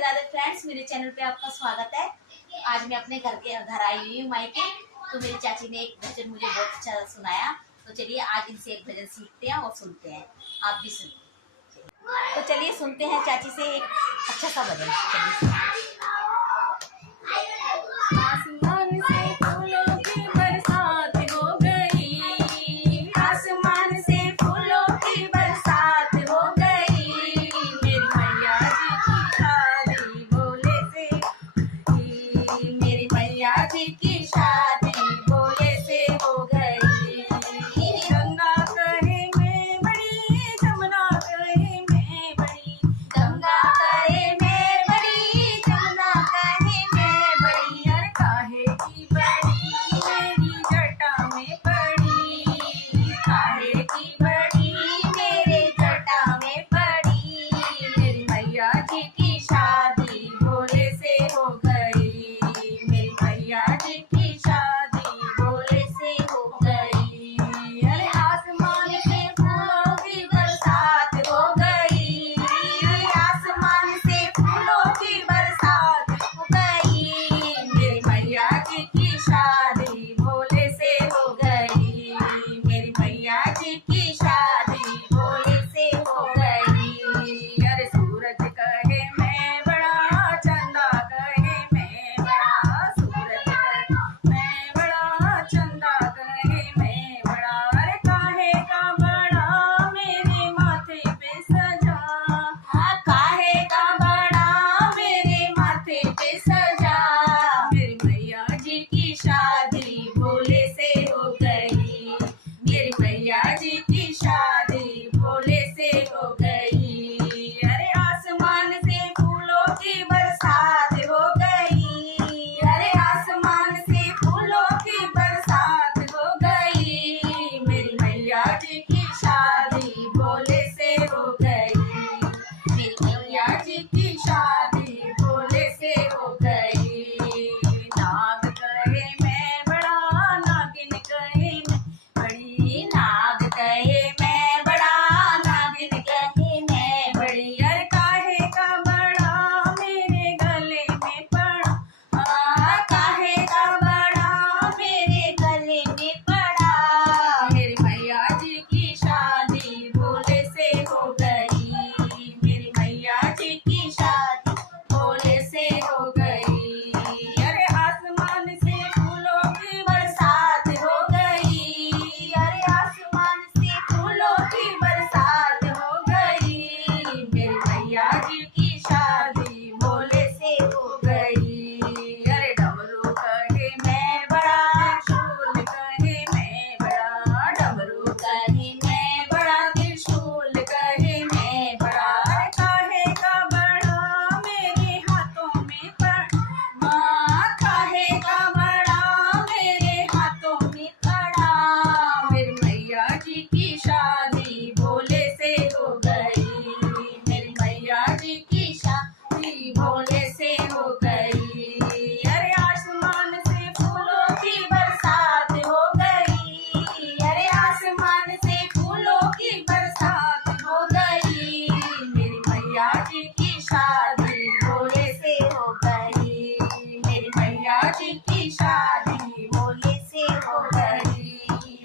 Radhe Radhe friends, मेरे channel पे आपका स्वागत है। आज मैं अपने घर आई हुई हूँ मायके। तो मेरी चाची ने एक भजन मुझे बहुत अच्छा सुनाया, तो चलिए आज इनसे एक भजन सीखते हैं और सुनते हैं। आप भी सुनिए। तो चलिए सुनते हैं चाची से एक अच्छा सा भजन। आसमान से फूलों की बरसात हो गई, आसमान से फूलों की बरसात हो गई। मेरी मैया जी की शादी भोले से की, मेरी मैया जी की शादी भोले से हो गई। गंगा कहे मैं बड़ी, जमुना कहे मैं बड़ी, गंगा कहे मैं बड़ी, जमुना कहे मैं बड़ी। यार काहे की बड़ी मेरी जटा में पड़ी, काहे की बड़ी मेरे जटा में पड़ी। मेरी मैया जी की शादी भोले से हो गई, मेरी मैया जी की शादी भोले से हो गई। अरे आसमान से फूलों की बरसात हो गई, आसमान से फूलों की बरसात हो गई। मेरी मैया जी की शादी भोले से हो गई, मेरी मैया जी की शादी भोले से हो गई। अरे सूरज कहे मैं बड़ा, चंदा कहे मैं बड़ा, सूरज कहे मैं बड़ा, चंदा कहे मैं बड़ा। अरे काहे का बड़ा मेरे माथे पे सजा, काहे का बड़ा मेरे माथे पे सजा। मेरी मैया जी की शादी भोले से हो गई, मेरी मैया जी की शादी भोले से हो गई। अरे आसमान से फूलों की बरसात हो गई, अरे आसमान से फूलों की बरसात हो गई। मेरी मैया जी की शादी भोले से हो गई, मेरी मैया मैया जी की शादी भोले से हो गई। नाग कहे मैं बड़ा, नागिन कहे मैं बड़ी, नाग कहे मैं बड़ा, नागिन कहे मैं बड़ी। अरे काहे का बड़ा मेरे गले में पड़ा, काहे का बड़ा मेरे गले में पड़ा। मेरी मैया जी की शादी भोले से हो गई, मेरी मैया जी की शादी भोले से हो गई। अरे आसमान से फूलों की बरसात हो गई, अरे आसमान से फूलों की बरसात हो गई। मेरी मैया जी की शादी भोले से हो गई। अरे डमरू कहे मैं बड़ा, त्रिशूल कहे मैं बड़ा, डमरू कहे मैं बड़ा, त्रिशूल कहे मैं बड़ा। अरे काहे का बड़ा मेरे हाथों में पड़ा, काहे का बड़ा मेरे हाथों में पड़ा। मेरी मैया जी की शादी भोले से हो गई, मेरी मैया जी की शादी भोले से हो गई। अरे आसमान से फूलों की बरसात हो गई, अरे आसमान से फूलों की बरसात हो गई। मेरी मैया जी की शादी भोले से हो गई, मेरी मैया जी की शादी भोले से हो गई।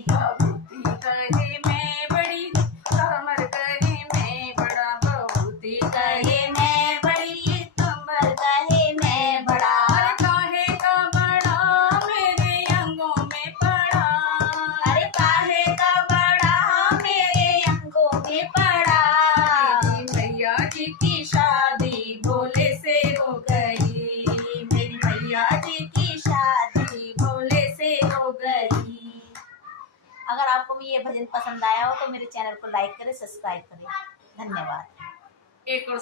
बबूती कहे मैं बड़ी, कमर कहे मैं बड़ा, बबूती कहे मैं बड़ी, कमर कहे मैं बड़ा। अरे काहे का बड़ा मेरे अंगों में पड़ा, अरे काहे का बड़ा मेरे अंगों में पड़ा। मेरी मैया जी की शादी भोले से हो गई, मेरी मैया जी की शादी भोले से हो गई। अगर आपको ये भजन पसंद आया हो तो मेरे चैनल को लाइक करें, सब्सक्राइब करें। धन्यवाद। एक और